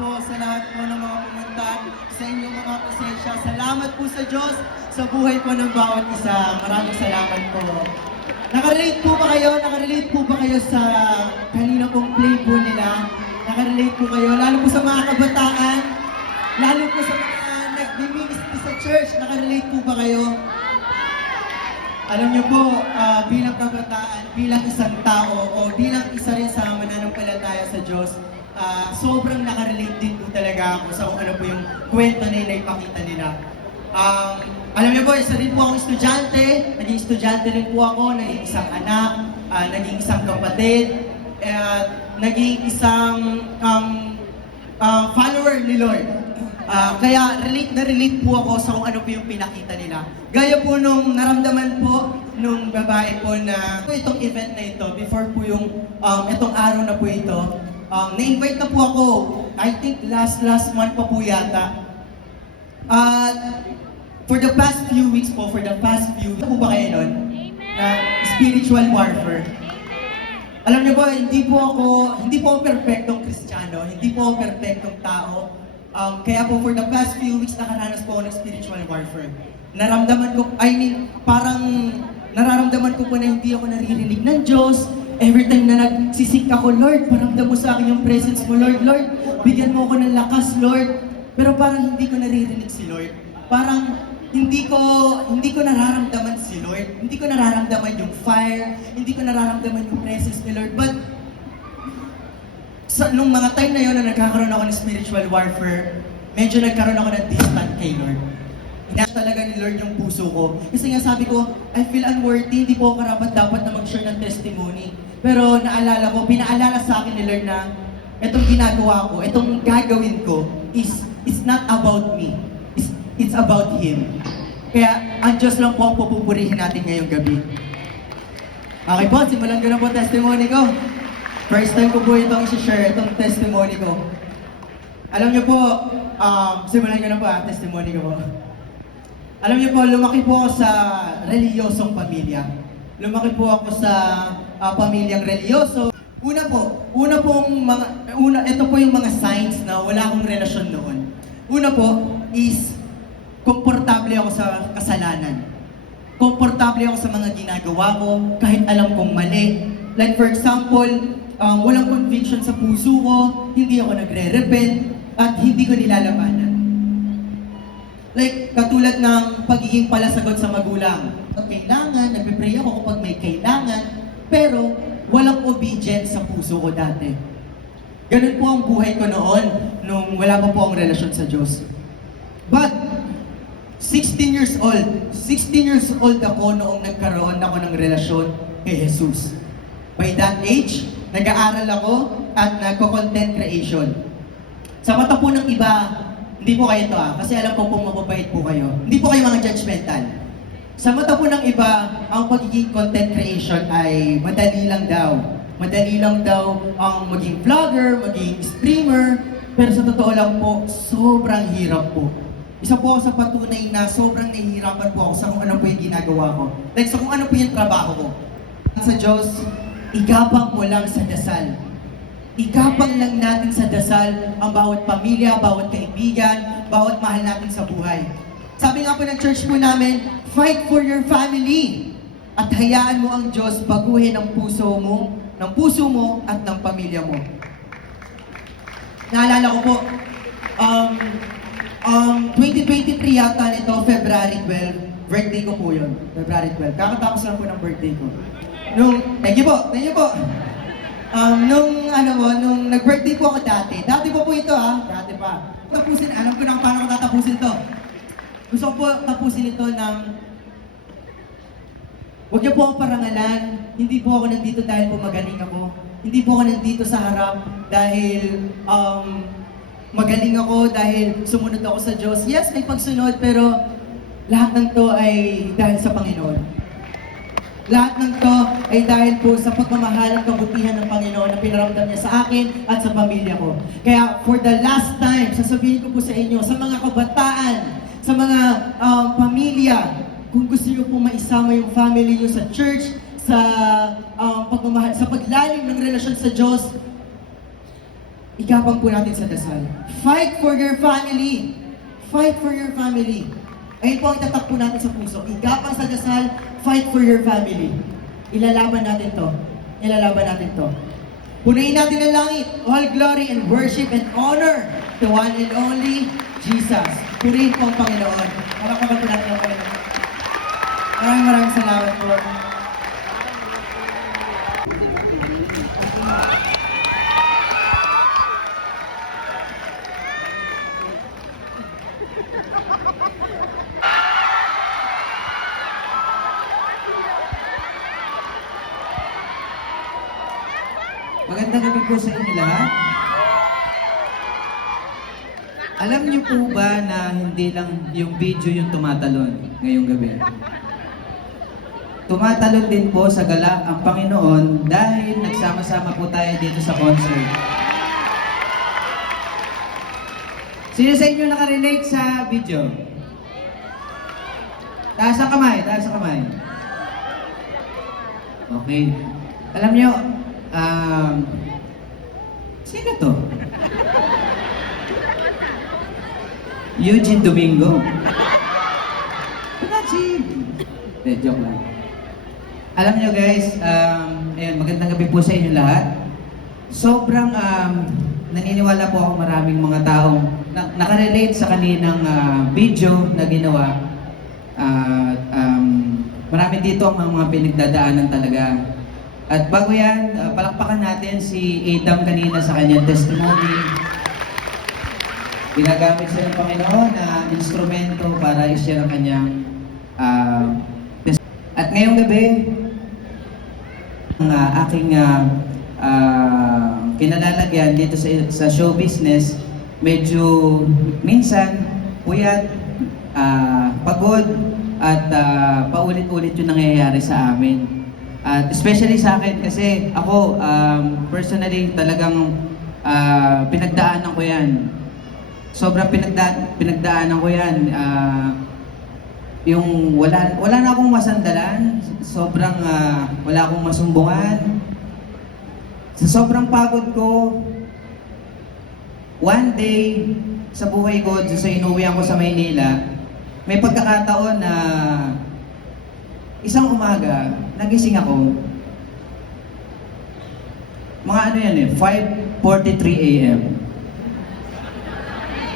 po sa lahat po ng mga pumunta sa inyong mga pasensya. Salamat po sa Diyos sa buhay po ng bawat isa. Maraming salamat po. Nakarelate po ba kayo? Nakarelate po ba kayo sa kanina pong play po nila? Nakarelate po kayo? Lalo po sa mga kabataan? Lalo po sa mga nag-ministry sa church? Nakarelate po ba kayo? Alam niyo po, bilang kabataan, bilang isang tao, o bilang isa rin sa mananampalataya sa Diyos, sobrang nakarelate din po talaga ako sa kung ano po yung kwento na ipakita nila. Alam niyo po, isa rin po akong estudyante, naging estudyante rin po ako, naging isang anak, naging isang kapatid, naging isang follower ni Lord. Kaya relate na relate po ako sa kung ano po yung pinakita nila. Gaya po nung naramdaman po nung babae po na itong event na ito, before po yung itong araw na po ito, na-invite na po ako, I think last month pa po yata. For the past few weeks po, po ba kayo nun? Na spiritual warfare. Alam niyo ba, hindi po ako perfectong Kristiyano, hindi po ako perfectong tao. Kaya po for the past few weeks nakaranas po ako ng spiritual warfare. Parang nararamdaman ko po na hindi ako naririnig ng Diyos. Every time na nagsisik ako, Lord, paramdam mo sa akin yung presence mo, Lord, bigyan mo ako ng lakas, Lord. Pero parang hindi ko naririnig si Lord. Parang hindi ko nararamdaman si Lord. Hindi ko nararamdaman yung fire, hindi ko nararamdaman yung presence ni Lord. But nung mga time na yun na nagkakaroon ako ng spiritual warfare, medyo nagkaroon ako ng distant kay Lord. Inash talaga ni Lord yung puso ko. Kasi nga sabi ko, I feel unworthy, hindi po ako karapat-dapat na mag-share ng testimony. Pero pinaalala sa akin ni Lord na itong ginagawa ko, itong gagawin ko, it's not about me. It's about Him. Kaya, ang Diyos lang po ang pupupurihin natin ngayong gabi. Okay po, simulan ko na po testimony ko. First time ko po itong isi-share, itong testimony ko. Alam niyo po, simulan ko na po testimony ko po. Alam niyo po, lumaki po ako sa reliyosong pamilya. Lumaki po ako sa pamilyang reliyoso. Ito po yung mga signs na wala akong relasyon noon. Una po is, komportable ako sa kasalanan. Komportable ako sa mga ginagawa ko, kahit alam kong mali. Like for example, walang conviction sa puso ko, hindi ako nagre-repent, at hindi ko nilalabanan. Like, katulad ng pagiging palasagot sa magulang. Pag kailangan, nagpe-pray ako kapag may kailangan, pero walang obedience sa puso ko dati. Ganun po ang buhay ko noon, nung wala pa po akong relasyon sa Diyos. But, 16 years old ako noong nagkaroon ako ng relasyon kay Jesus. By that age, nag-aaral ako at nagko-content creation. Sa mata po ng iba, hindi po kayo ito kasi alam ko pong mababait po kayo. Hindi po kayo mga judgmental. Sa mata po ng iba, ang pagiging content creation ay madali lang daw. Madali lang daw ang maging vlogger, maging streamer, pero sa totoo lang po, sobrang hirap po. Isa po ako sa patunay na sobrang nahihirapan po ako sa kung ano po yung ginagawa ko. Like sa kung ano po yung trabaho ko. Sa Diyos, igapang mo lang sa dasal. Igapang lang natin sa dasal ang bawat pamilya, bawat kaibigan, bawat mahal natin sa buhay. Sabi nga po ng church po namin, fight for your family. At hayaan mo ang Diyos baguhin ang puso mo at ng pamilya mo. Naalala ko po, 2023 yata nito, February 12, birthday ko po yun. February 12. Kakatapos lang po ng birthday ko. Thank you po. Nung nag-birthday po ako dati pa po ito dati pa. Alam ko na paano ko tatapusin to. Gusto ko po tapusin ito ng, huwag niyo po akong parangalan, hindi po ako nandito dahil po magaling ako. Hindi po ako nandito sa harap dahil magaling ako, dahil sumunod ako sa Diyos. Yes, may pagsunod, pero lahat ng to ay dahil sa Panginoon. Lahat ng to ay dahil po sa pagmamahal at kabutihan ng Panginoon na pinaramdam niya sa akin at sa pamilya ko. Kaya for the last time, sasabihin ko po sa inyo, sa mga kabataan, sa mga pamilya, kung gusto niyo po maisama yung family niyo sa church, sa pagmamahal, sa paglalim ng relasyon sa Diyos, igapang po natin sa dasal. Fight for your family. Fight for your family. Ayun po ang itatak po natin sa puso. Igapang sa dasal, fight for your family. Ilalaban natin to. Ilalaban natin to. Punayin natin ang langit. All glory and worship and honor to one and only Jesus. Purihin po ang Panginoon. Palakpakan po natin ang Panginoon. Maraming salamat po. Magandang gabi po sa inyo lahat. Alam niyo po ba na hindi lang yung video yung tumatalon ngayong gabi? Tumatalon din po sa galak ang Panginoon dahil nagsama-sama po tayo dito sa concert. Sino sa inyo nakarelate sa video? Taas ang kamay, taas ang kamay. Okay. Alam niyo, sino to? Eugene Domingo. Joke lang. Alam niyo guys, ayun, magandang gabi po sa inyo lahat. Sobrang naniniwala po ako maraming mga taong nakarelate sa kaninang video na ginawa. Marami dito ang mga pinagdadaanan talaga. At bago yan, palakpakan natin si Adam kanina sa kanyang testimony. Ginagamit siya ng Panginoon na instrumento para i-share ang kanyang testimony. At ngayong gabi, ang aking kinalalagyan dito sa show business, medyo minsan, puyat, pagod, at paulit-ulit yung nangyayari sa amin. At especially sa akin kasi ako personally talagang pinagdaanan ko yan. Sobrang pinagdaanan ko yan. Yung wala na akong masandalan, sobrang wala akong masumbungan. Sa sobrang pagod ko, one day sa buhay ko, sa inuwihan ko sa Maynila, may pagkakataon na isang umaga, nagising ako. Mga ano yan 5:43 a.m.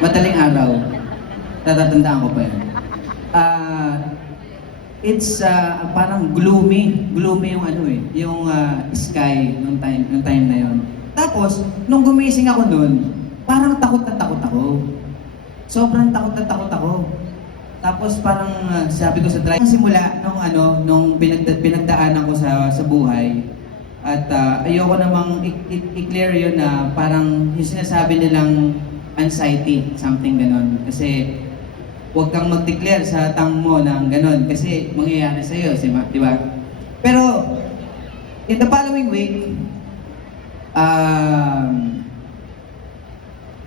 Madaling araw. Natatandaan ko pa yan. It's parang gloomy yung ano yung sky nung time na yon. Tapos, nung gumising ako noon, parang takot na takot ako. Sobrang takot na takot ako. Tapos parang sabi ko sa driver, simula nung pinagdaanan ko sa buhay. At ayoko namang i-clear yun na parang yung sinasabi nilang anxiety, something ganon. Kasi huwag kang mag-declare sa tang mo ng ganon kasi mangyayari sa'yo, di ba? Pero in the following week,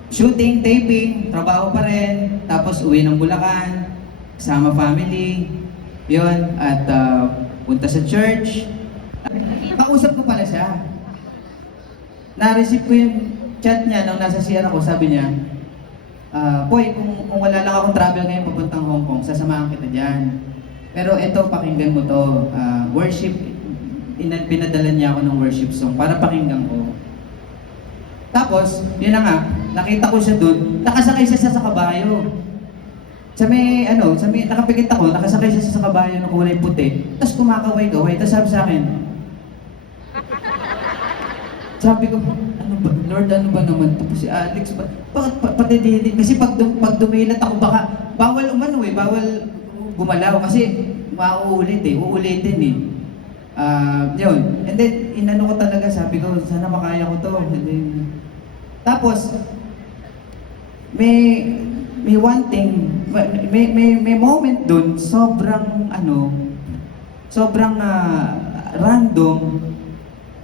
shooting, taping, trabaho pa rin, tapos uwi ng Bulacan, kasama family, yun, at punta sa church. Kausap ko pala siya. Na-receive ko yung chat niya nung nasa CR ako, sabi niya, Boy, kung wala lang akong travel ngayon papuntang Hong Kong, sasamahan kita dyan. Pero ito, pakinggan mo to, worship, pinadala niya ako ng worship song para pakinggan ko. Tapos, yun na nga, nakita ko siya dun, nakasakay siya sa kabayo. Nakapikit ako, nakasakay siya sa kabayo ng kulay puti, tapos kumakaway-kaway, tapos sabi sa akin, sabi ko, ano ba, Lord, ano ba naman ito? Si Alex, bakit patididi? Kasi pag dumilat ako, baka, bawal bawal gumalaw, kasi uulitin yun. And then, inano ko talaga, sabi ko, sana makaya ko to. And then, tapos, may one thing, may moment dun, sobrang random.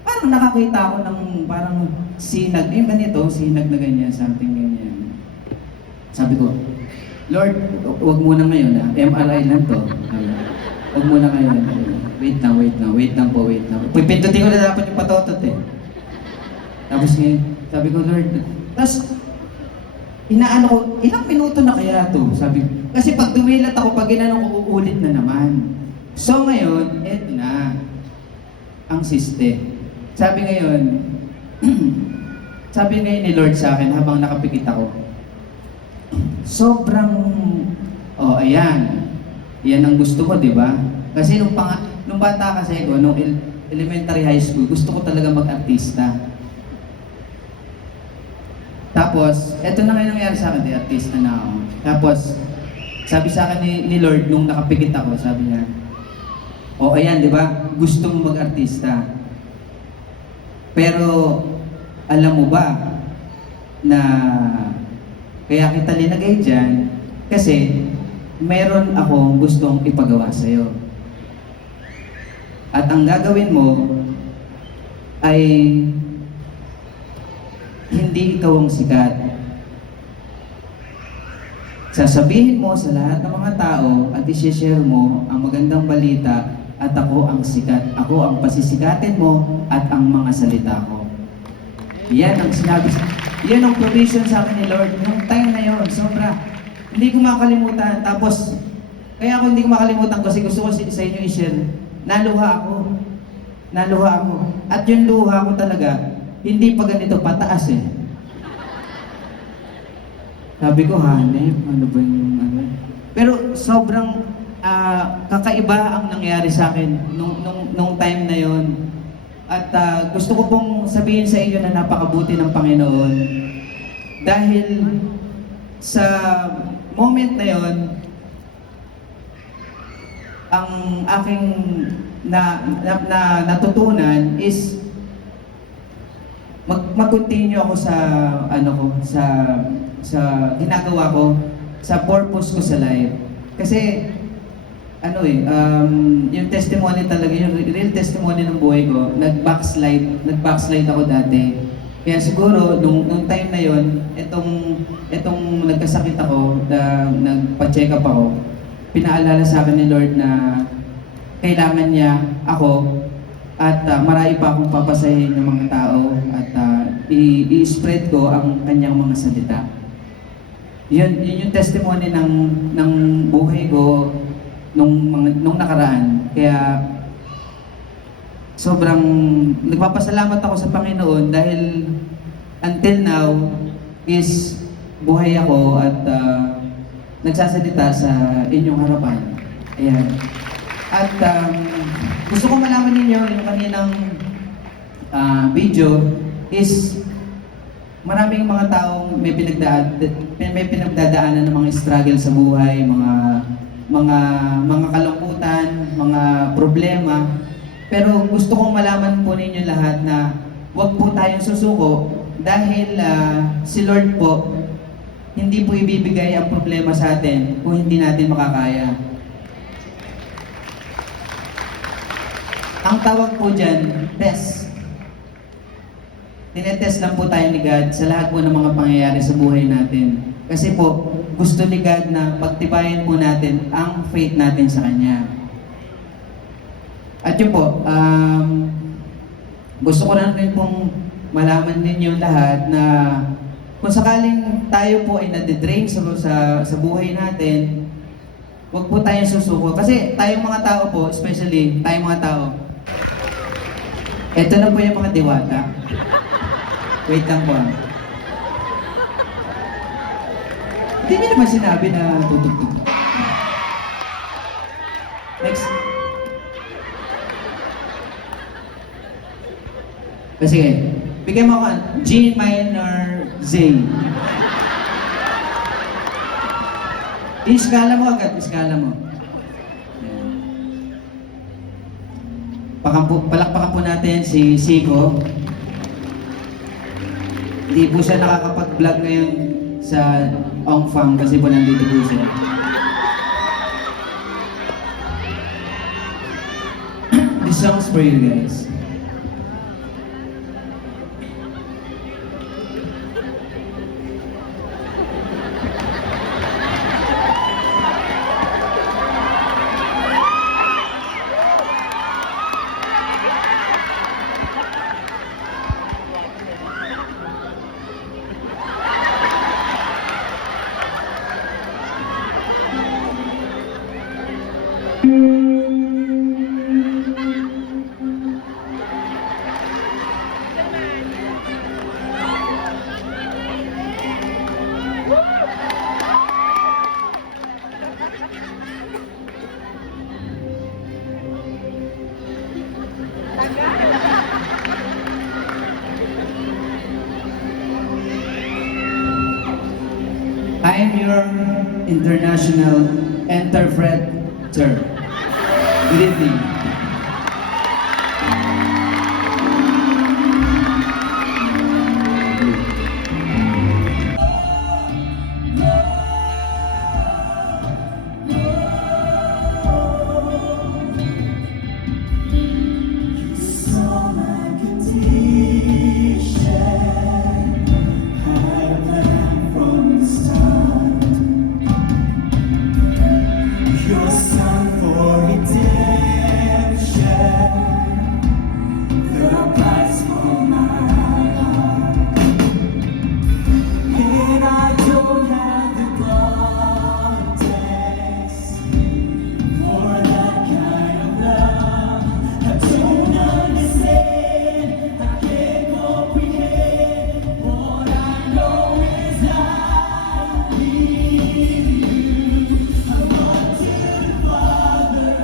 Parang nakakita ako ng parang sinag, yung ganito, sinag na ganyan, something ganyan. Sabi ko, Lord, wag muna ngayon MRI lang to. Wag muna ngayon. Wait lang po. Pipindutin ko na dapat yung patotot Tapos ngayon, sabi ko, Lord, Tapos, inaano ko, ilang minuto na kaya to? Sabi ko. Kasi pag dumilat ako, pag ginanong ko, uulit na naman. So ngayon, eto na. Ang siste. Sabi ngayon, sabi ngayon ni Lord sa akin habang nakapikit ako, sobrang, oh ayan, yan ang gusto ko, di ba? Kasi nung bata kasi ako, nung elementary high school, gusto ko talaga mag-artista. Tapos, eto na ngayon nangyari sa akin, artista na ako. Tapos, sabi sa akin ni Lord, nung nakapikit ako, sabi niya, o ayan, di ba? Gusto mo mag-artista. Pero, alam mo ba na kaya kita linagay dyan kasi meron akong gustong ipagawa sa'yo. At ang gagawin mo ay hindi ikaw ang sikat. Sasabihin mo sa lahat ng mga tao at i-share mo ang magandang balita at ako ang sikat. Ako ang pasisikatin mo at ang mga salita ko. Yan ang sinabi yan ang provision sa akin ni Lord. Nung time na yon, sobra. Hindi ko makalimutan. Tapos, kaya ako hindi ko makalimutan kasi gusto ko sa inyo i-share. Naluha ako. Naluha ako. At yung luha ko talaga, hindi pa ganito pataas eh. Sabi ko, hanep, ano ba yung ano? Pero sobrang kakaiba ang nangyari sa akin nung time na yon. At gusto ko pong sabihin sa inyo na napakabuti ng Panginoon. Dahil sa moment na yon, ang aking natutunan is mag-continue ako sa ano ko, sa ginagawa ko, sa purpose ko sa life. Kasi ano yung testimony talaga, yung real testimony ng buhay ko, nag-backslide ako dati. Kaya siguro nung time na yon, itong nagkasakit ako, nagpa-check up ako, pinaalala sa akin ni Lord na kailangan niya ako at marami pa akong papasahin ng mga tao at i-spread ko ang kanyang mga salita. Yun yung testimony ng buhay ko nung nakaraan. Kaya sobrang nagpapasalamat ako sa Panginoon dahil until now is buhay ako at nagsasalita sa inyong harapan. Ayan. At gusto ko malaman ninyo yung kaninang video is maraming mga taong may pinagdadaanan ng mga struggle sa buhay, mga kalungkutan, mga problema. Pero gusto kong malaman po ninyo lahat na huwag po tayong susuko dahil si Lord po hindi po ibibigay ang problema sa atin kung hindi natin makakaya. Ang tawag po dyan, test. Tinetest lang po tayo ni God sa lahat po ng mga pangyayari sa buhay natin. Kasi po, gusto ni God na pagtibayin po natin ang faith natin sa Kanya. At yun po, gusto ko rin pong malaman ninyo lahat na kung sakaling tayo po ay nade-drain sa buhay natin, huwag po tayong susuko. Kasi tayong mga tao po, especially tayong mga tao, eto na po yung mga diwata. Wait lang po. Hindi niyo naman sinabi na tutugtog. Next. Sige, bigyan mo ako G minor Z. Iskala mo agad, iskala mo. Palakpakan po natin si Siko. Hindi po siya nakakapag-vlog ngayon sa Ong Fam kasi po nandito po siya. This song's for you guys. I am your international interpreter. Good evening. Your son for redemption, the price for my heart. And I don't have the context for that kind of love. I don't understand, I can't comprehend. What I know is I need you. I want to the Father,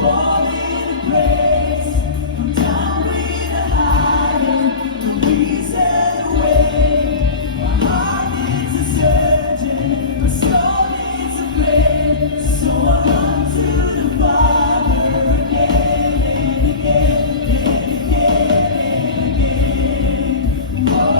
fall in grace. I'm down with the higher, the reason away. My heart needs a surgeon, my soul needs a friend. So I run to the Father again and again and again and again. Oh,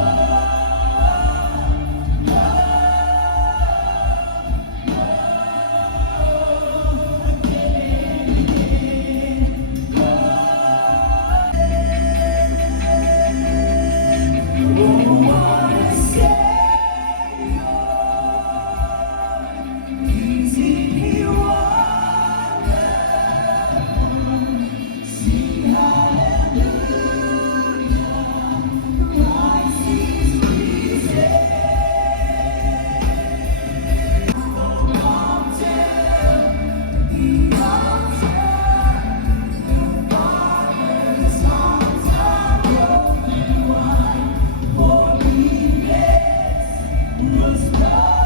the stars.